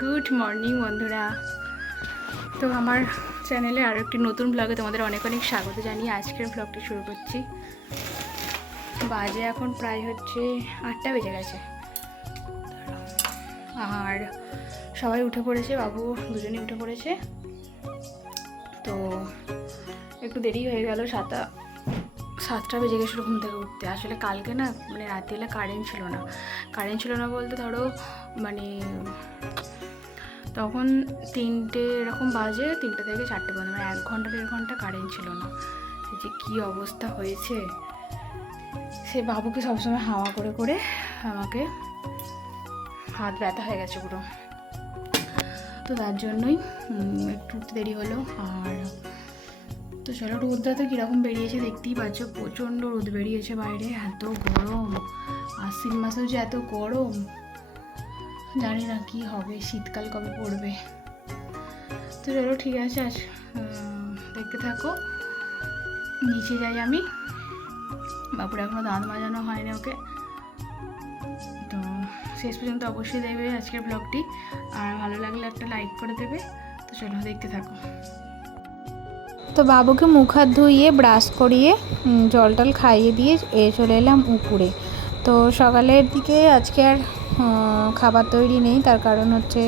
Good morning বন্ধুরা। তো আমার চ্যানেলে আরও একটি নতুন ব্লগে তোমাদের অনেক অনেক স্বাগত জানিয়ে আজকের ব্লগটি শুরু করছি। বাজে এখন প্রায় হচ্ছে 8টা বেজে গেছে, আর সবাই উঠে পড়েছে, বাবু দুজনেই উঠে পড়েছে। তো একটু দেরি হয়ে গেল, 7টা বেজে গেছিলো ঘুম থেকে উঠতে। আসলে কালকে না মানে রাত্রিবেলা কারেন্ট ছিল না বলতে ধরো মানে তখন 3টে এরকম বাজে, 3টে থেকে 4টে পর্যন্ত মানে 1 ঘন্টা 1.5 ঘন্টা কারেন্ট ছিল না। যে কী অবস্থা হয়েছে, সে বাবুকে সবসময় হাওয়া করে করে আমাকে হাত ব্যথা হয়ে গেছে পুরো। তো তার জন্যই একটু দেরি হলো। আর তো চলো, রোদটা তো কীরকম বেরিয়েছে দেখতেই পাচ্ছ, প্রচণ্ড রোদ বেরিয়েছে বাইরে, এত গরম। আশ্বিন মাসেও যে এত গরম, জানি না কি হবে, শীতকাল কবে পড়বে। তো চলো ঠিক আছে, আজ দেখতে থাকো। নিচে যাই আমি, বাবুর এখনও দাঁত মাজানো হয়নি ওকে। তো শেষ পর্যন্ত অবশ্যই দেখবে আজকের ব্লগটি, আর ভালো লাগলে একটা লাইক করে দেবে। তো চলো দেখতে থাকো। তো বাবুকে মুখ হাত ধুইয়ে ব্রাশ করিয়ে জল টল খাইয়ে দিয়ে চলে এলাম উপরে। তো সকালের দিকে আজকে আর খাবার তৈরি নেই, তার কারণ হচ্ছে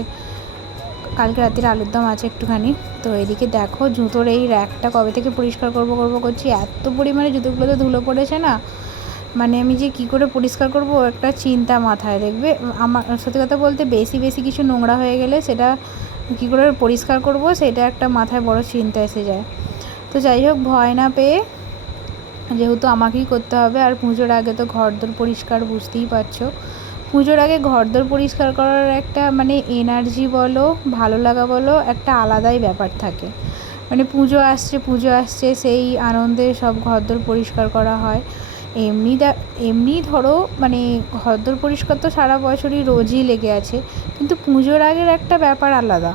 কালকে রাতের আলুর দম আছে একটুখানি। তো এদিকে দেখো জুতোর এই র্যাকটা কবে থেকে পরিষ্কার করব করছি, এত পরিমাণে জুতোগুলোতে ধুলো পড়েছে না, মানে আমি যে কী করে পরিষ্কার করব একটা চিন্তা মাথায়। দেখবে আমার সত্যি কথা বলতে বেশি কিছু নোংরা হয়ে গেলে সেটা কী করে পরিষ্কার করব সেটা একটা মাথায় বড় চিন্তা এসে যায়। তো যাই হোক, ভয় না পেয়ে যেহেতু আমাকেই করতে হবে, আর পুজোর আগে তো ঘরদোর পরিষ্কার, বুঝতেই পারছো পুজোর আগে ঘরদোর পরিষ্কার করার একটা মানে এনার্জি বলো, ভালো লাগা বলো, একটা আলাদাই ব্যাপার থাকে। মানে পুজো আসছে সেই আনন্দে সব ঘরদোর পরিষ্কার করা হয়। এমনি ধরো মানে ঘরদোর পরিষ্কার তো সারা বছরই রোজই লেগে আছে, কিন্তু পুজোর আগের একটা ব্যাপার আলাদা।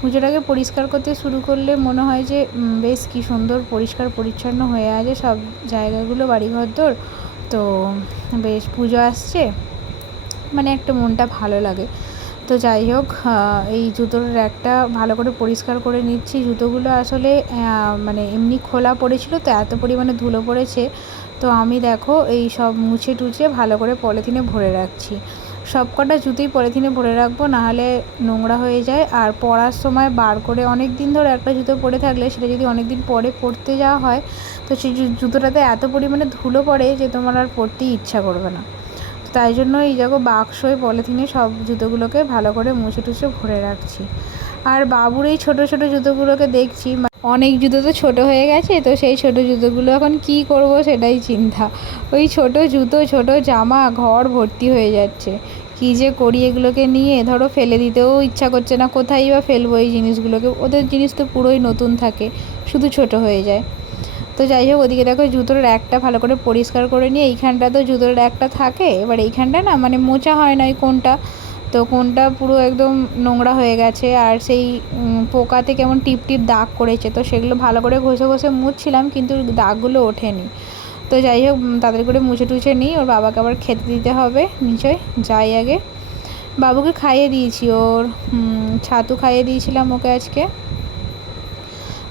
পুজোর আগে পরিষ্কার করতে শুরু করলে মনে হয় যে বেশ কী সুন্দর পরিষ্কার পরিচ্ছন্ন হয়ে আছে সব জায়গাগুলো, বাড়িঘরদোর। তো বেশ পুজো আসছে মানে একটা মনটা ভালো লাগে। তো যাই হোক, এই জুতোর র্যাকটা ভালো করে পরিষ্কার করে নিচ্ছি। জুতোগুলো আসলে মানে এমনি খোলা পড়েছিল, তো এত পরিমাণে ধুলো পড়েছে। তো আমি দেখো এই সব মুছে টুছে ভালো করে পলিথিনে ভরে রাখছি। সব কটা জুতোই পলিথিনে ভরে রাখবো, নাহলে নোংরা হয়ে যায়। আর পরার সময় বার করে অনেক দিন ধরে একটা জুতো পরে থাকলে সেটা যদি অনেক দিন পরে পরতে যাওয়া হয়, তো সেই জুতোটাতে এত পরিমাণে ধুলো পড়ে যে তোমার আর পরতেই ইচ্ছা করবে না। তাই জন্য এই দেখো বাক্সয় পলিথিনে সব জুতোগুলোকে ভালো করে মুছে টুছে ভরে রাখছি। আর বাবুর এই ছোটো ছোটো জুতোগুলোকে দেখছি, অনেক জুতো তো ছোটো হয়ে গেছে, তো সেই ছোটো জুতোগুলো এখন কি করব সেটাই চিন্তা। ওই ছোটো জুতো ছোটো জামা ঘর ভর্তি হয়ে যাচ্ছে, কী যে করি এগুলোকে নিয়ে। ধরো ফেলে দিতেও ইচ্ছা করছে না, কোথায় বা ফেলবো এই জিনিসগুলোকে, ওদের জিনিস তো পুরোই নতুন থাকে, শুধু ছোট হয়ে যায়। তো যাই হোক, ওদিকে দেখো জুতোর র্যাকটা ভালো করে পরিষ্কার করে নিয়ে, এইখানটা তো জুতোর র্যাকটা থাকে, এবার এইখানটা না মানে মোছা হয় না, ওই কোনটা তো কোনটা পুরো একদম নোংরা হয়ে গেছে, আর সেই পোকাতে কেমন টিপ টিপ দাগ করেছে। তো সেগুলো ভালো করে ঘষে ঘষে মুছছিলাম, কিন্তু দাগগুলো ওঠেনি। তো যাই হোক, তাদের করে মুছে টুছে নিই, ওর বাবাকে আবার খেতে দিতে হবে নিশ্চয়, যাই আগে। বাবুকে খাইয়ে দিয়েছি, ওর ছাতু খাইয়ে দিয়েছিলাম ওকে আজকে।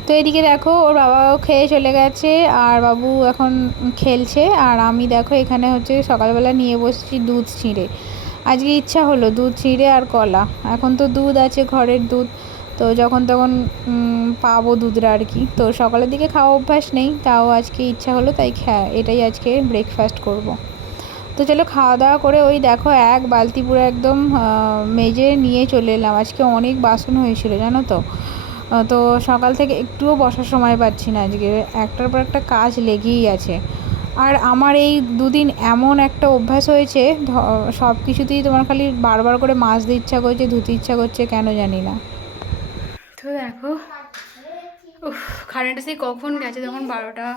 তো এদিকে দেখো ওর বাবাও খেয়ে চলে গেছে, আর বাবু এখন খেলছে। আর আমি দেখো এখানে হচ্ছে সকালবেলা নিয়ে বসেছি দুধ ছিঁড়ে। আজকে ইচ্ছা হলো দুধ ছিঁড়ে আর কলা, এখন তো দুধ আছে ঘরের দুধ, তো যখন তখন পাবো দুধটা আর কি। তো সকালের দিকে খাওয়া অভ্যাস নেই, তাও আজকে ইচ্ছা হলো, তাই এটাই আজকে ব্রেকফাস্ট করব। তো চলো খাওয়া দাওয়া করে ওই দেখো এক বালতি পুরো একদম মেজে নিয়ে চলে এলাম। আজকে অনেক বাসন হয়েছিল জানো তো। তো সকাল থেকে একটুও বসার সময় পাচ্ছি না, আজকে একটার পর একটা কাজ লেগেই আছে। আর আমার এই দুদিন এমন একটা অভ্যাস হয়েছে, সব কিছুতেই তোমার খালি বারবার করে মাজতে ইচ্ছা করছে, ধুতে ইচ্ছা করছে, কেন জানি না। তো দেখো কারেন্ট সেই কখন গেছে, তখন 12টা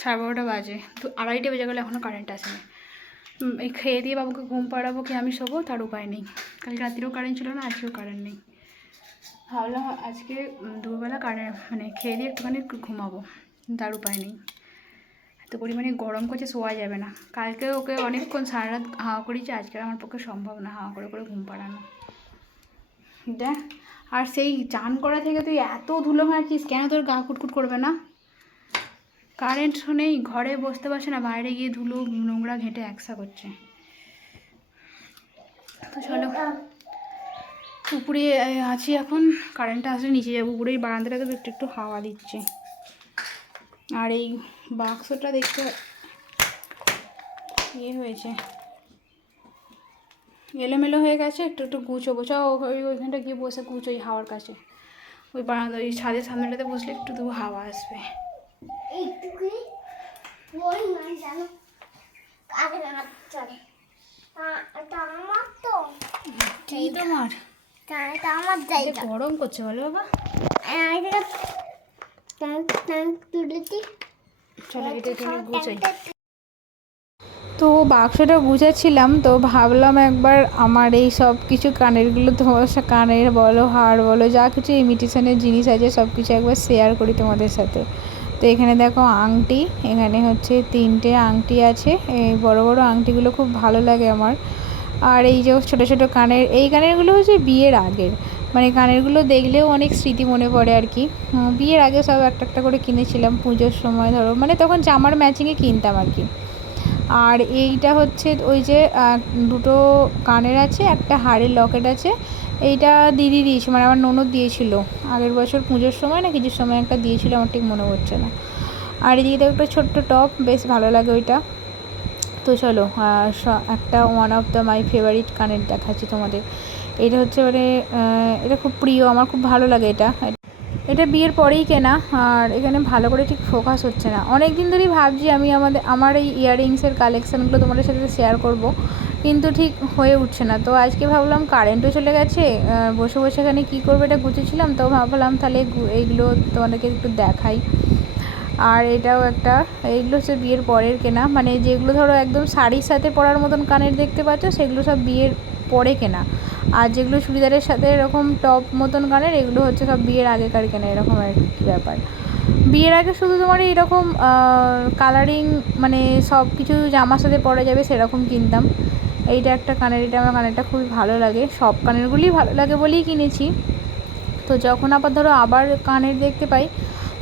12:30 বাজে, তো 2:30 বেজে গেলে এখনও কারেন্ট আসেনি। এই খেয়ে দিয়ে বাবুকে ঘুম পাড়াবো কি আমি শোবো, তার উপায় নেই। কালকে রাত্রিও কারেন্ট ছিল না, আজকেও কারেন্ট নেই। ভাবলাম আজকে দুপুরবেলা কারেন্ট মানে খেয়ে দিয়ে একটুখানি ঘুমাবো, তার উপায় নেই। এত পরিমাণে গরম করছে শোয়া যাবে না। কালকে ওকে অনেকক্ষণ সারা রাত হাওয়া করেছি, আজকে আমার পক্ষে সম্ভব না হাওয়া করে করে ঘুম পাড়ানো। দেখ, আর সেই চান করা থেকে তুই এত ধুলো মারছিস কেন? তোর গা কুটকুট করবে না? কারেন্ট নেই, ঘরে বসতে পারছে না, বাইরে গিয়ে ধুলো নোংরা ঘেঁটে একসা করছে। তো চলো, উপরে আছি এখন, কারেন্টটা আসলে নিচে যাবো। উপরে এই বারান্দাটাতে একটু একটু হাওয়া দিচ্ছে। আর এই বাক্সটা দেখতে ইয়ে হয়েছে, এলোমেলো হয়ে গেছে, একটু একটু গুছোবো। ওইখানটা গিয়ে বসে গুছো ওই হাওয়ার কাছে। ওই বারান্দা ওই ছাদের সামনেটাতে বসলে একটু তবু হাওয়া আসবে। কি তোমার গরম করছে বলো বাবা? চলো এটা তুমি গুছাই। তো বাক্সটা গুছাচ্ছিলাম, তো ভাবলাম একবার আমার এই সব কিছু কানেরগুলো, তোমার কানের বলো, হার বলো, যা কিছু ইমিটেশনের জিনিস আছে সব কিছু একবার শেয়ার করি তোমাদের সাথে। তো এখানে দেখো আংটি, এখানে হচ্ছে 3টে আংটি আছে। এই বড় বড় আংটিগুলো খুব ভালো লাগে আমার। আর এই যে ছোটো ছোটো কানের, এই কানেরগুলো হচ্ছে বিয়ের আগের, মানে কানেরগুলো দেখলেও অনেক স্মৃতি মনে পড়ে আর কি। বিয়ের আগে সব একটা একটা করে কিনেছিলাম পুজোর সময়, ধরো মানে তখন জামার ম্যাচিংয়ে কিনতাম আর কি। আর এইটা হচ্ছে ওই যে দুটো কানের আছে, একটা হাড়ের লকেট আছে। এইটা দিদি দিয়েছে, মানে আমার ননদ দিয়েছিল আগের বছর পুজোর সময় না কিছুর সময় একটা দিয়েছিল, আমার ঠিক মনে পড়ছে না। আর এদিকে একটা ছোট্ট টপ, বেশ ভালো লাগে ওইটা। তো চলো একটা one of the my favourite কানের দেখাচ্ছি তোমাদের। এটা হচ্ছে মানে এটা খুব প্রিয় আমার, খুব ভালো লাগে এটা। এটা বিয়ের পরেই কেনা, আর এখানে ভালো করে ঠিক ফোকাস হচ্ছে না। অনেক দিন ধরেই ভাবছি আমি আমার এই ইয়াররিংসের কালেকশানগুলো তোমাদের সাথে শেয়ার করব, কিন্তু ঠিক হয়ে উঠছে না। তো আজকে ভাবলাম কারেন্টও চলে গেছে, বসে বসে এখানে কী করবো এটা গুছিয়েছিলাম, তো ভাবলাম তাহলে এইগুলো তোমাদেরকে একটু দেখাই। আর এটাও একটা, এইগুলো হচ্ছে বিয়ের পরের কেনা, মানে যেগুলো ধরো একদম শাড়ির সাথে পরার মতন কানের দেখতে পাচ্ছ সেগুলো সব বিয়ের পরে কেনা। আর যেগুলো চুড়িদারের সাথে এরকম টপ মতন কানের, এগুলো হচ্ছে সব বিয়ের আগেকার কেনা, এরকম আর কি ব্যাপার। বিয়ের আগে শুধু তোমার এইরকম কালারিং, মানে সব কিছু জামার সাথে পরা যাবে সেরকম কিনতাম। এইটা একটা কানের, এটা আমার কানেরটা খুবই ভালো লাগে, সব কানেরগুলিই ভালো লাগে বলেই কিনেছি। তো যখন আবার ধরো আবার কানের দেখতে পাই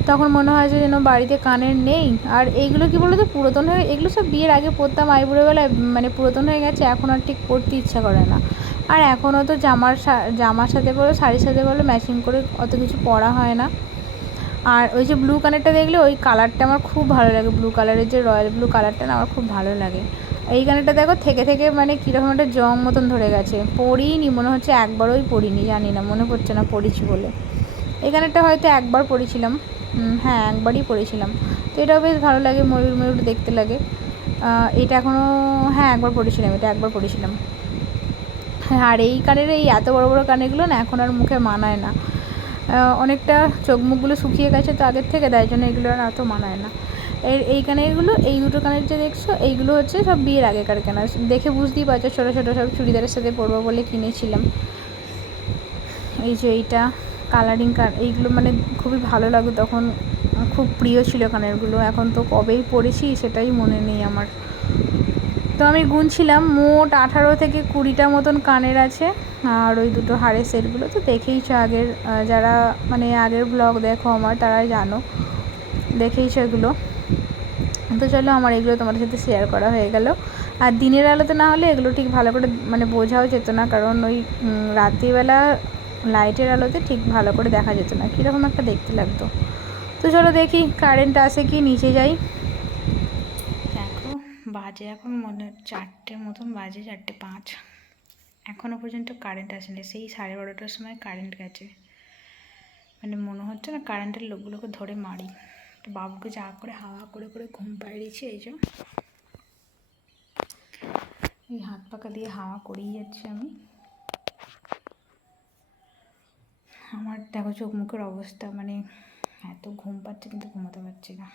তখন মনে হয় যে যেন বাড়িতে কানের নেই। আর এইগুলো কী বলো তো, পুরাতন হয়ে, এগুলো সব বিয়ের আগে পরতাম আইবুড়োবেলায়, মানে পুরাতন হয়ে গেছে, এখন আর ঠিক পরতে ইচ্ছা করে না। আর এখনও তো জামার সাথে বলো, শাড়ির সাথে বলো, ম্যাচিং করে অত কিছু পরা হয় না। আর ওই যে ব্লু কালারটা দেখলে, ওই কালারটা আমার খুব ভালো লাগে, ব্লু কালারের যে রয়্যাল ব্লু কালারটা না আমার খুব ভালো লাগে। এই কানেরটা দেখো থেকে থেকে মানে কীরকম একটা জং মতন ধরে গেছে, পরিনি, মনে হচ্ছে একবারই পরিনি, জানি না, মনে পড়ছে না পরেছি বলে। এই কানেরটা হয়তো একবার পরেছিলাম, হ্যাঁ একবারই পরেছিলাম। তো এটাও বেশ ভালো লাগে, ময়ূর ময়ূর দেখতে লাগে। এটা এখনও, হ্যাঁ একবার পরেছিলাম, এটা একবার পরেছিলাম। হ্যাঁ, আর এই কানের, এই এত বড় বড় কানেরগুলো না এখন আর মুখে মানায় না, অনেকটা চোখ মুখগুলো শুকিয়ে গেছে তো আগের থেকে, তাই জন্য এগুলো আর এত মানায় না। এই কানেরগুলো, এই দুটো কানের যে দেখছো এইগুলো হচ্ছে সব বিয়ের আগেকার কেনা, দেখে বুঝতেই পারছো ছোটো ছোটো সব চুড়িদারের সাথে পরবো বলে কিনেছিলাম। এই যে এইটা কালারিং এইগুলো মানে খুবই ভালো লাগে তখন, খুব প্রিয় ছিল কানেরগুলো, এখন তো কবেই পরেছি সেটাই মনে নেই আমার। তো আমি গুনছিলাম মোট 18 থেকে 20টা মতন কানের আছে। আর ওই দুটো হাড়ের সেটগুলো তো দেখেইছো, আগের যারা মানে আগের ব্লগ দেখো আমার তারাই জানো, দেখেইছো এগুলো। তো চলো আমার এগুলো তোমাদের সাথে শেয়ার করা হয়ে গেল। আর দিনের আলোতে না হলে এগুলো ঠিক ভালো করে মানে বোঝাও যেত না, কারণ ওই রাত্রিবেলা লাইটের আলোতে ঠিক ভালো করে দেখা যেত না, কীরকম একটা দেখতে লাগতো। তো চলো দেখি কারেন্ট আসে কি, নিচে যাই। দেখো বাজে এখন মনে 4টের মতন বাজে, 4:05, এখনও পর্যন্ত কারেন্ট আসেনি। সেই 12:30টার সময় কারেন্ট গেছে, মানে মনে হচ্ছে না কারেন্টের লোকগুলোকে ধরে মারি। তো বাবুকে যা করে হাওয়া করে করে ঘুম পাড়িয়ে দিয়েছি, এই যে এই হাত পাকা দিয়ে হাওয়া করেই যাচ্ছি আমি। আমার দেখো চোখ মুখের অবস্থা, মানে এত ঘুম পাচ্ছে কিন্তু ঘুমাতে পারছি না।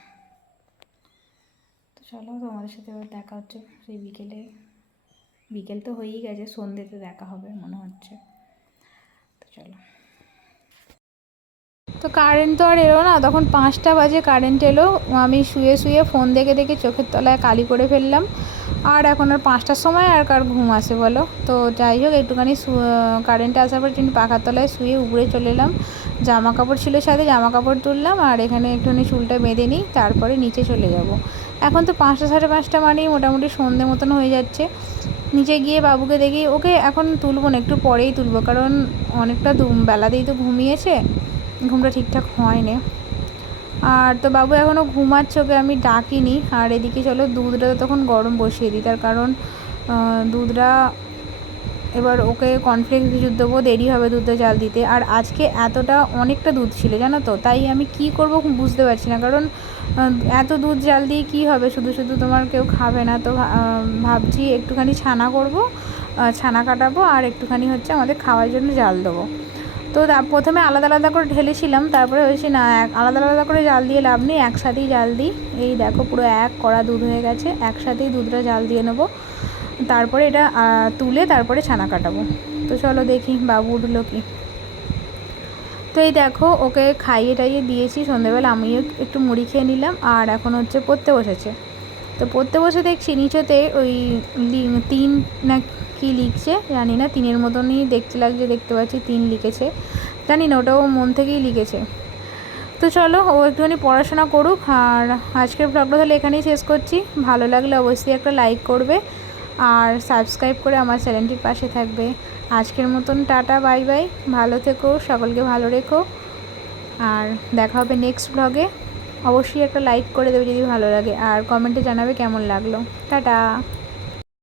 তো চলো তোমাদের সাথে এবার দেখা হচ্ছে সেই বিকেলে, বিকেল তো হয়েই গেছে, সন্ধ্যেতে দেখা হবে মনে হচ্ছে। তো চলো। তো কারেন্ট তো আর এলো না, তখন 5টা বাজে কারেন্ট এলো। আমি শুয়ে শুয়ে ফোন দেখে দেখে চোখের তলায় কালি করে ফেললাম। আর এখন আর 5টার সময় আর কার ঘুম আসে বলো। তো যাই হোক, একটুখানি কারেন্ট আসার পর একটু পাখার তলায় শুয়ে উপরে চলে এলাম। জামা কাপড় ছিল সাথে, জামা কাপড় তুললাম আর এখানে একটুখানি চুলটা বেঁধে নিই, তারপরে নিচে চলে যাব। এখন তো 5টা সাড়ে 5টা মানেই মোটামুটি সন্ধে মতন হয়ে যাচ্ছে। নিচে গিয়ে বাবুকে দেখি, ওকে এখন তুলবো না, একটু পরেই তুলবো, কারণ অনেকটা বেলাতেই তো ঘুমিয়েছে, ঘুমটা ঠিকঠাক হয়নি। আর তো বাবু এখনও ঘুমাচ্ছে, ওকে আমি ডাকিনি। আর এদিকে চলো দুধটা তখন গরম বসিয়ে দিই, তার কারণ দুধটা এবার ওকে কর্নফ্লেক্স ভিজুর দেবো, দেরি হবে দুধটা জাল দিতে। আর আজকে অনেকটা দুধ ছিল জানো তো, তাই আমি কি করব বুঝতে পারছি না, কারণ এত দুধ জাল দিয়ে কী হবে, শুধু শুধু তোমার কেউ খাবে না। তো ভাবছি একটুখানি ছানা করব, ছানা কাটাবো আর একটুখানি হচ্ছে আমাদের খাওয়ার জন্য জাল দেবো। তো প্রথমে আলাদা আলাদা করে ঢেলেছিলাম, তারপরে হয়েছে না, আলাদা আলাদা করে জাল দিয়ে লাভ নেই, একসাথেই জাল দিই। এই দেখো পুরো এক কড়া দুধ হয়ে গেছে, একসাথেই দুধটা জাল দিয়ে নেবো, তারপরে এটা তুলে তারপরে ছানা কাটাবো। তো চলো দেখি বাবু উঠলো কি। তো এই দেখো ওকে খাইয়ে টাইয়ে দিয়েছি সন্ধ্যেবেলা, আমিও একটু মুড়ি খেয়ে নিলাম। আর এখন হচ্ছে পড়তে বসেছে। তো পড়তে বসে দেখছি নিচেতে ওই 3 না কি লিখছে জানি না, 3-এর মতনই দেখতে লাগছে, দেখতে পাচ্ছি 3 লিখেছে, জানি না, ওটাও মন থেকেই লিখেছে। তো চলো ও একটুখানি পড়াশোনা করুক। আর আজকের ব্লগটা তাহলে এখানেই শেষ করছি। ভালো লাগলে অবশ্যই একটা লাইক করবে আর সাবস্ক্রাইব করে আমার চ্যানেলটির পাশে থাকবে। আজকের মতন টাটা, বাই বাই, ভালো থেকো, সকলকে ভালো রেখো। আর দেখা হবে নেক্সট ব্লগে। অবশ্যই একটা লাইক করে দেবে যদি ভালো লাগে, আর কমেন্টে জানাবে কেমন লাগলো। টাটা।